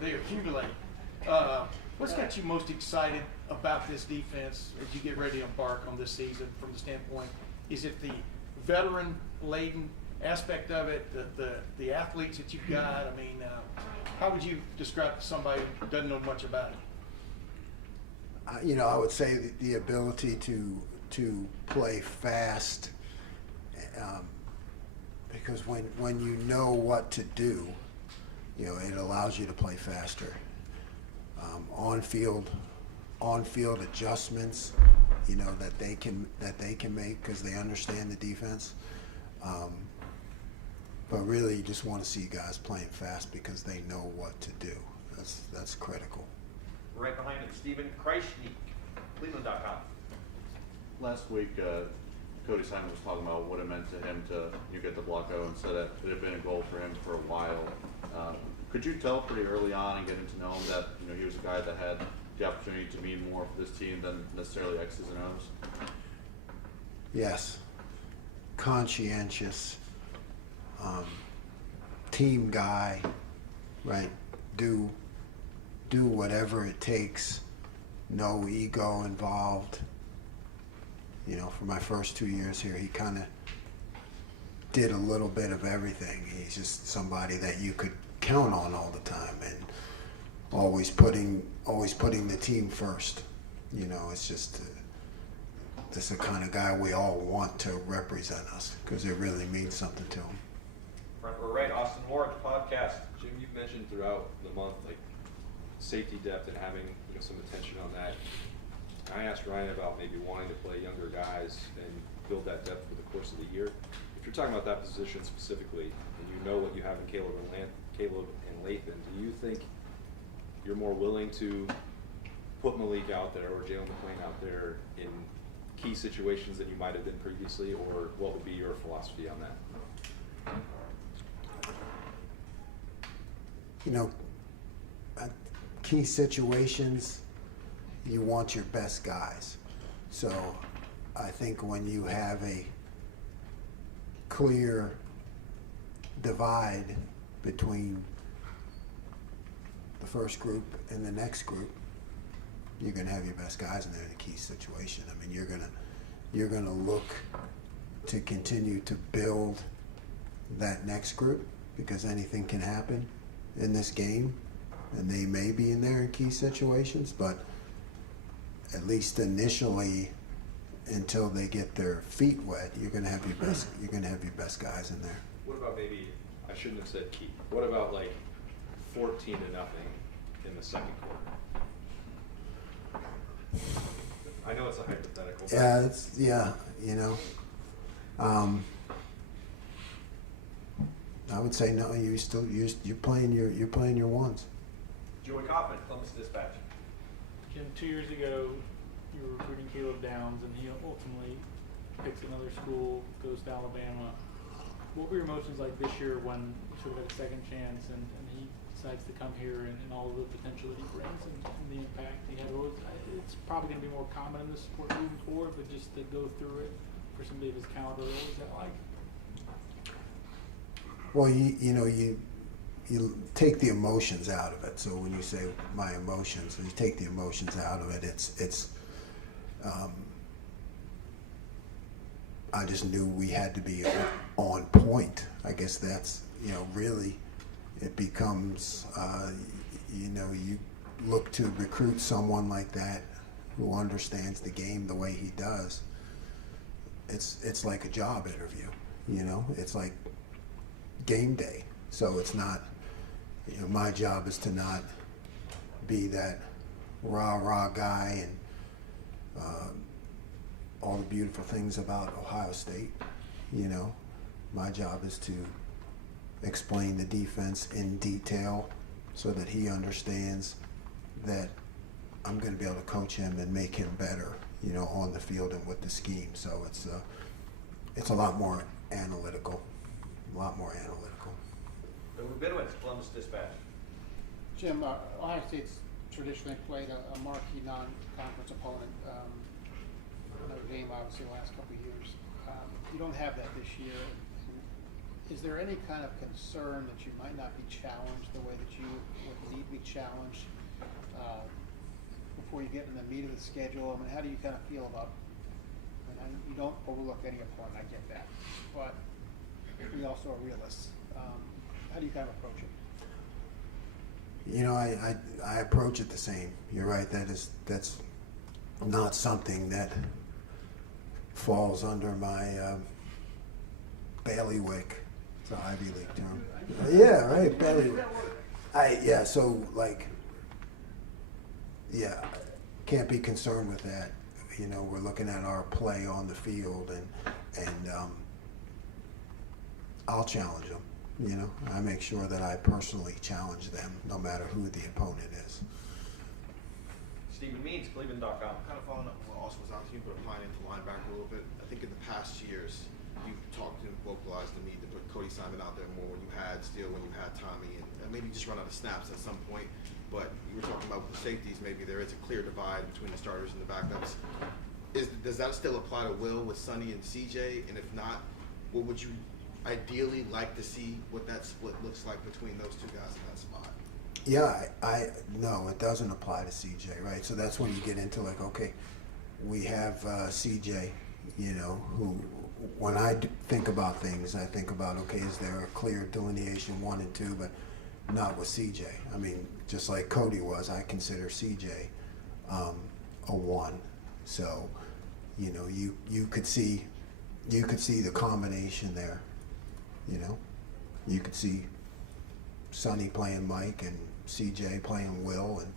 they accumulate. What's got you most excited about this defense as you get ready to embark on this season from the standpoint? Is it the veteran-laden aspect of it, the athletes that you've got? I mean, how would you describe to somebody who doesn't know much about it? I would say the ability to play fast, because when you know what to do, it allows you to play faster. On-field adjustments, that they can make because they understand the defense. But really, you just want to see guys playing fast because they know what to do. That's critical. Right behind him, Stephen Kreisnig, Cleveland.com. Last week, Cody Simon was talking about what it meant to him to get the block out and said that it had been a goal for him for a while. Could you tell pretty early on and getting to know him that he was a guy that had the opportunity to mean more for this team than necessarily X's and O's? Yes, conscientious, team guy, right? Do whatever it takes. No ego involved. For my first 2 years here, he kind of did a little bit of everything. He's just somebody that you could count on all the time, and always putting the team first. It's just the kind of guy we all want to represent us because it really means something to him. Front row right, Austin Moore, podcast. Jim, you've mentioned throughout the month safety depth and having some attention on that. I asked Ryan about maybe wanting to play younger guys and build that depth for the course of the year. If you're talking about that position specifically, and you know what you have in Caleb and Lathan, do you think you're more willing to put Malik out there or Jalen McClain out there in key situations than you might have been previously, or what would be your philosophy on that? Key situations, you want your best guys. So I think when you have a clear divide between the first group and the next group, you're going to have your best guys in there in a key situation. I mean, you're going to look to continue to build that next group because anything can happen in this game, and they may be in there in key situations, but at least initially, until they get their feet wet, you're going to have your best guys in there. What about maybe, I shouldn't have said key, what about 14-0 in the second quarter? I know it's a hypothetical. I would say no. You're playing your ones. Joey Kaufman, Columbus Dispatch. Jim, 2 years ago, you were recruiting Caleb Downs, and he ultimately picks another school, goes to Alabama. What were your emotions like this year when you sort of had a second chance, and he decides to come here and all of the potential that he brings and the impact he had? It's probably going to be more common in this sport moving forward, but just to go through it for somebody of his caliber, what was that like? Well, you take the emotions out of it. So when you say my emotions, you take the emotions out of it. It's I just knew we had to be on point. I guess that's really it becomes you look to recruit someone like that who understands the game the way he does. It's like a job interview. It's like game day. So it's not, my job is to not be that rah guy and all the beautiful things about Ohio State. My job is to explain the defense in detail so that he understands that I'm going to be able to coach him and make him better, on the field and with the scheme. So it's a lot more analytical. Bidowitz, Columbus Dispatch. Jim, Ohio State's traditionally played a marquee non-conference opponent. Notre Dame, obviously, the last couple of years. You don't have that this year. Is there any kind of concern that you might not be challenged the way that you would need to be challenged challenge before you get in the meat of the schedule? I mean, how do you kind of feel about? I mean, you don't overlook any opponent. I get that, but we also are realists. How do you kind of approach it? You know, I approach it the same. You're right. That's not something that falls under my bailiwick. It's an Ivy League term. Yeah, right. Bailiwick. So like, yeah, can't be concerned with that. You know, we're looking at our play on the field, and I'll challenge them. You know, I make sure that I personally challenge them, no matter who the opponent is. Stephen Means, Cleveland.com. Kind of following up on what Austin was asking, but applying it to linebacker a little bit. I think in the past years, you've talked and vocalized the need to put Cody Simon out there more when you had Steele, when you had Tommy, and maybe just run out of snaps at some point. But you were talking about with the safeties, maybe there is a clear divide between the starters and the backups. Does that still apply to Will with Sonny and CJ? And if not, what would you ideally like to see what that split looks like between those two guys in that spot? Yeah, no, it doesn't apply to CJ, right? So that's when you get into like, okay, we have CJ, you know, who, when I think about things, I think about, okay, is there a clear delineation 1 and 2, but not with CJ. I mean, just like Cody was, I consider CJ a 1. So, you know, you could see the combination there. You know, you could see Sonny playing Mike and CJ playing Will and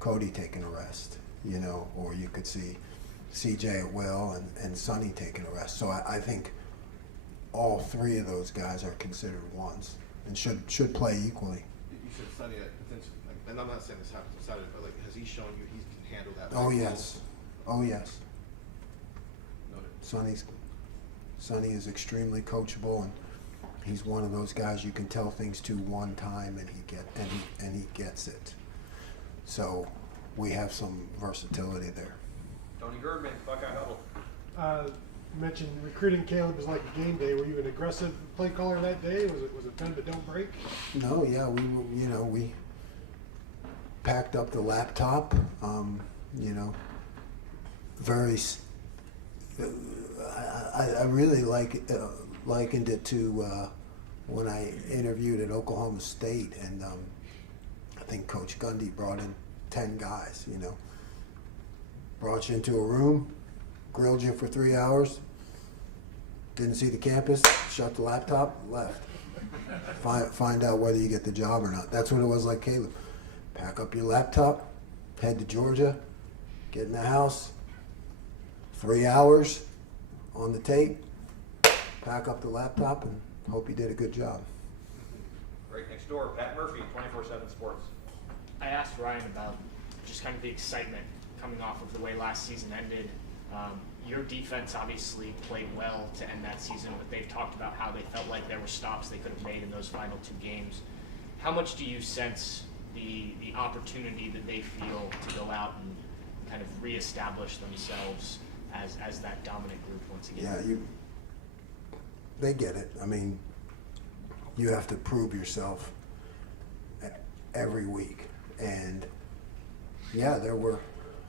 Cody taking a rest, you know, or you could see CJ at Will and Sonny taking a rest. So I think all 3 of those guys are considered 1s and should play equally. You said Sonny, and I'm not saying this happens on Saturday, but like, has he shown you he can handle that? Oh yes, oh yes. Noted. Sonny is extremely coachable, and he's one of those guys you can tell things to one time and he gets it. So we have some versatility there. Tony Girdman, Buckeye Huddle. You mentioned recruiting Caleb is like a game day. Were you an aggressive play caller that day? Was it bend but don't break? No, yeah, we packed up the laptop. You know, very. I really likened it to when I interviewed at Oklahoma State, and I think Coach Gundy brought in 10 guys. You know, brought you into a room, grilled you for 3 hours, didn't see the campus, shut the laptop, left. Find out whether you get the job or not. That's what it was like, Caleb. Pack up your laptop, head to Georgia, get in the house, 3 hours on the tape, pack up the laptop, and hope you did a good job. Right next door, Pat Murphy, 24/7 Sports. I asked Ryan about just kind of the excitement coming off of the way last season ended. Your defense obviously played well to end that season, but they've talked about how they felt like there were stops they could have made in those final 2 games. How much do you sense the opportunity that they feel to go out and kind of reestablish themselves as that dominant group once again? Yeah, they get it. I mean, you have to prove yourself every week, and yeah, there were,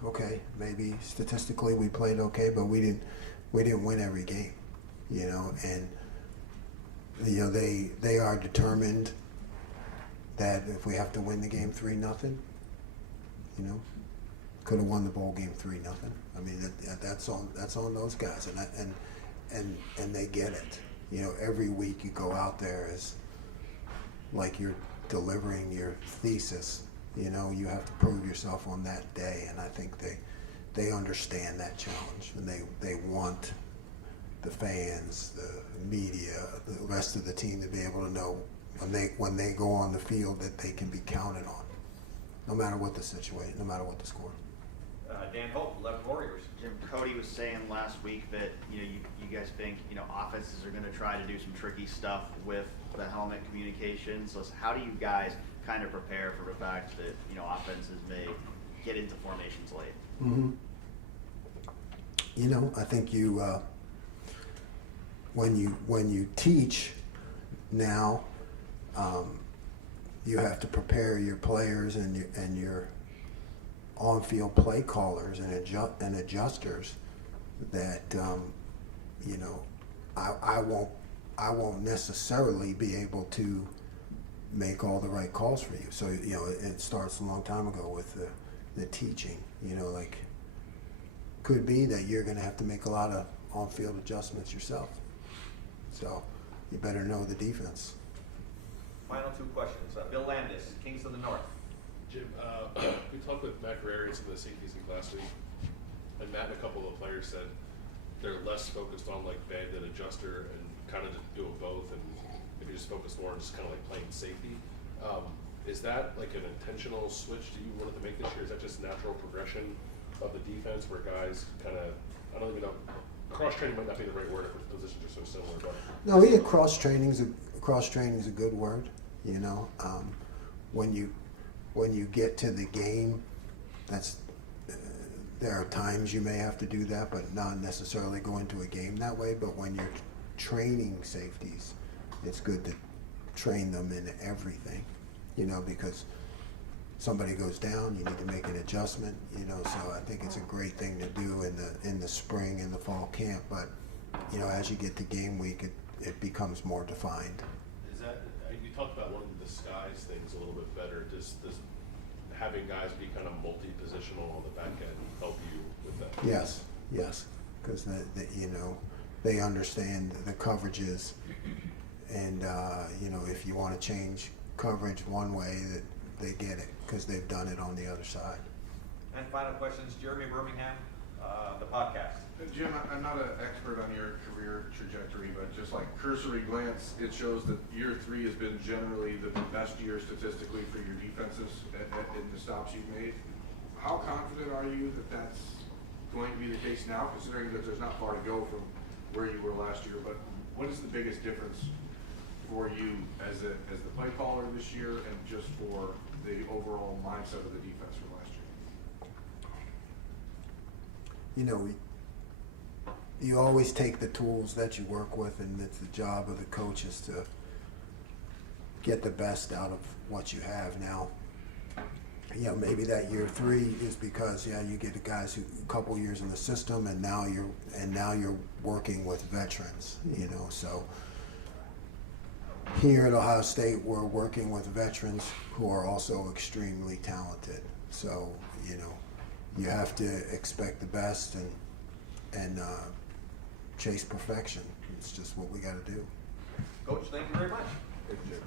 okay, maybe statistically we played okay, but we didn't win every game, you know, and you know they are determined that if we have to win the game 3-0, you know, could have won the bowl game 3-0. I mean that's on those guys, and they get it. You know, every week you go out there as like you're delivering your thesis. You know, you have to prove yourself on that day, and I think they understand that challenge, and they want the fans, the media, the rest of the team to be able to know when they go on the field that they can be counted on, no matter what the situation, no matter what the score. Dan Hope, 11 Warriors. Jim, Cody was saying last week that you guys think offenses are going to try to do some tricky stuff with the helmet communications. So how do you guys kind of prepare for the fact that offenses may get into formations late? Mm-hmm. You know, I think you when you teach now, you have to prepare your players and your on-field play callers and adjusters that you know, I won't necessarily be able to make all the right calls for you. So you know, it starts a long time ago with the teaching. You know, like could be that you're going to have to make a lot of on-field adjustments yourself. So you better know the defense. Final two questions. Bill Landis, Kings of the North. Jim, we talked with Matt Guerreri and some of the safeties last week, and Matt and a couple of the players said they're less focused on like bandit adjuster and kind of just doing both, and maybe just focus more on just kind of like playing safety. Is that like an intentional switch that you wanted to make this year? Is that just natural progression of the defense where guys kind of, I don't even know, cross training might not be the right word if the positions are so similar, but No, yeah, cross training's a good word. You know, when you get to the game, that's there are times you may have to do that, but not necessarily go into a game that way. But when you're training safeties, it's good to train them in everything. You know, because somebody goes down, you need to make an adjustment. You know, so I think it's a great thing to do in the spring and the fall camp. But you know, as you get to game week, it becomes more defined. is that, you talked about wanting to disguise things a little bit better. Does having guys be kind of multi-positional on the back end help you with that? Yes, because you know, they understand the coverages, and you know, if you want to change coverage one way, that they get it because they've done it on the other side. And final questions, Jeremy Birmingham, the podcast. Jim, I'm not an expert on your career trajectory, but just like cursory glance, it shows that year 3 has been generally the best year statistically for your defenses in the stops you've made. How confident are you that that's going to be the case now, considering that there's not far to go from where you were last year? But what is the biggest difference for you as the play caller this year and just for the overall mindset of the defense from last year? You know, you always take the tools that you work with, and it's the job of the coaches to get the best out of what you have. Now, you know, maybe that year 3 is because you get the guys who a couple years in the system, and now you're working with veterans. You know, so here at Ohio State, we're working with veterans who are also extremely talented. So you know, you have to expect the best and chase perfection. It's just what we got to do. Coach, thank you very much. Thanks, Jim.